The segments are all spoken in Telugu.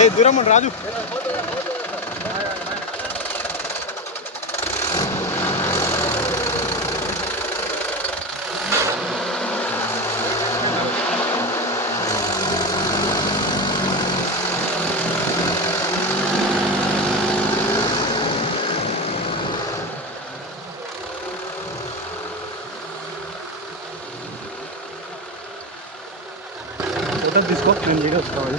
ఏ దూరం ఉండు, రాజు. ఫోటో తీసుకో నేను వీడియో వస్తాను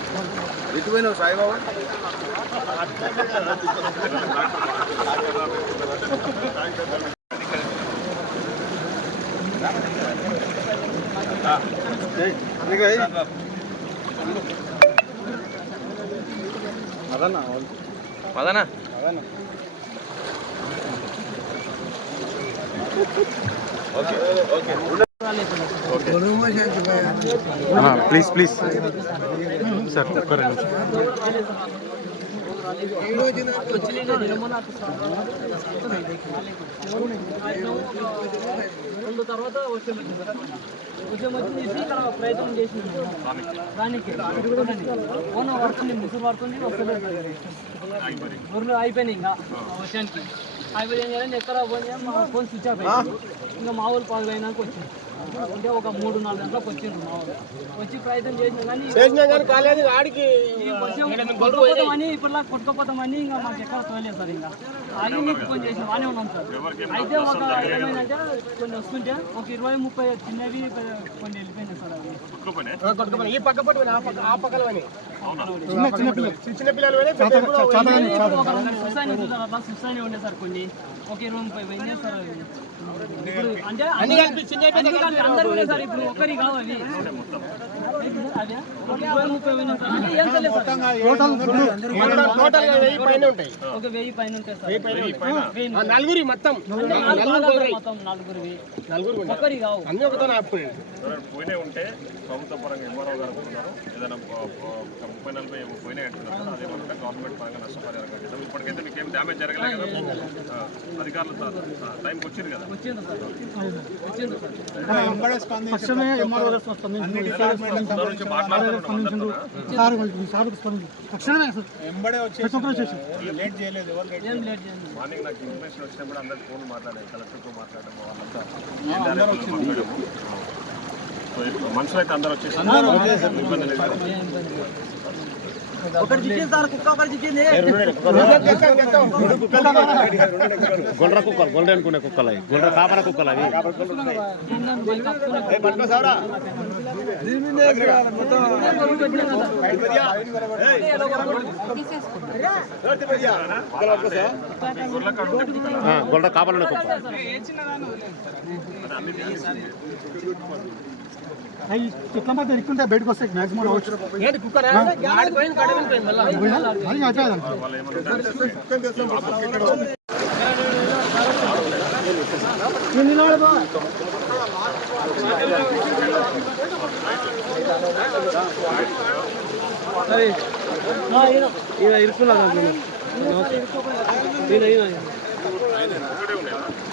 పోయినావు సాయిబాబా అదన్నా పదనా అదన్నా please please sir ఒక్క రెండు రెండు తర్వాత వర్షం వచ్చింది వర్షం వచ్చింది తీసి ఇక్కడ ప్రయత్నం చేసింది దానికి ఓన పడుతుంది ముసురు పడుతుంది వస్తలేదు గొర్రెలు అయిపోయినాయి ఇంకా ఆ వర్షానికి అయిపోయి ఏం చేయాలని ఎక్కడ ఫోన్ చేయాలి మా ఫోన్ స్విచ్ ఆఫ్ అయింది ఇంకా మా ఊరు పగలైనాక వచ్చింది అంటే ఒక మూడు నాలుగు గంటలకు వచ్చిండ్రు మా ఊరు వచ్చి ప్రయత్నం చేసినా కానీ ఈ వర్షం కొట్టుకుపోతామని ఇప్పటిలా కొట్టుకుపోతామని ఇంకా మాకు ఎక్కడ తోలేదు సార్ ఇంకా. ఆగి మీకు ఫోన్ చేసి బాగానే ఉన్నాం సార్. అయితే ఒక ఏమైందంటే కొన్ని వస్తుంటే ఒక ఇరవై ముప్పై చిన్నవి కొన్ని వెళ్ళిపోయినాయి సార్ అవి. ఈ పక్క పట్టు ఆ పక్క ఆ పక్కల చిన్న చిన్న పిల్లలు. అట్లా సుసాని ఉండే సార్ కొన్ని. ఒక ఇరవై ముప్పై పోయింది సార్ అవి. అన్ని అన్ని అందరూ ఉన్నాయి సార్ ఇప్పుడు ఒక్కరి కావాలి అదే నలుగురి మొత్తం పోయినే ఉంటే ప్రభుత్వ పరంగా ఎంఆర్ఓ గారు అనుకున్నారు ఏదైనా ముప్పై నలభై అంటున్నారు అదేమంటే గవర్నమెంట్ పరంగా నష్టపరిహారం కట్టించాం ఇప్పటికైతే మీకు ఏం డ్యామేజ్ జరగలేదు కదా అధికారులు టైంకి వచ్చింది కదా వచ్చింది సార్ వచ్చింది సార్ తక్షణమే లేట్ చేయలేదు ఎవరు లేట్ మార్నింగ్ నాకు ఇన్ఫర్మేషన్ వచ్చినప్పుడు అందరికి ఫోన్ మాట్లాడాను కలెక్టర్తో మాట్లాడడం వాళ్ళంతా అందరూ వచ్చేసి ఇబ్బంది లేదు ఒకటి చిక్కింది సార్ కుక్క ఒకటి చిక్కింది గొల్ర కుక్కలు గొల్ర అనుకునే కుక్కలు అవి. గొల్ర కాపర కుక్కలు అవి గొల్ర కాపర కుక్క. అవి చెట్ల మధ్య ఎక్కుంటే బయటకు వస్తాయి మాక్సిమం రావచ్చు ఏమన్నా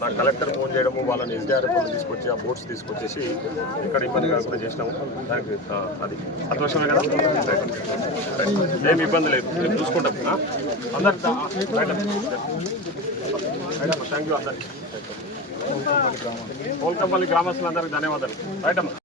నా కలెక్టర్ ఫోన్ చేయడము వాళ్ళని ఎస్డిఆర్ఎఫ్ తీసుకొచ్చి ఆ బోట్స్ తీసుకొచ్చేసి ఇక్కడ ఇబ్బంది కాకుండా చేసినాము. దానికి అది సంతోషమే కదా? ఏమి ఇబ్బంది లేదు. మేము చూసుకుంటాం. ఆ? అందరు థ్యాంక్ యూ అందరికి. పోల్కంపల్లి గ్రామస్తులందరికీ ధన్యవాదాలు. రైట్ అమ్మా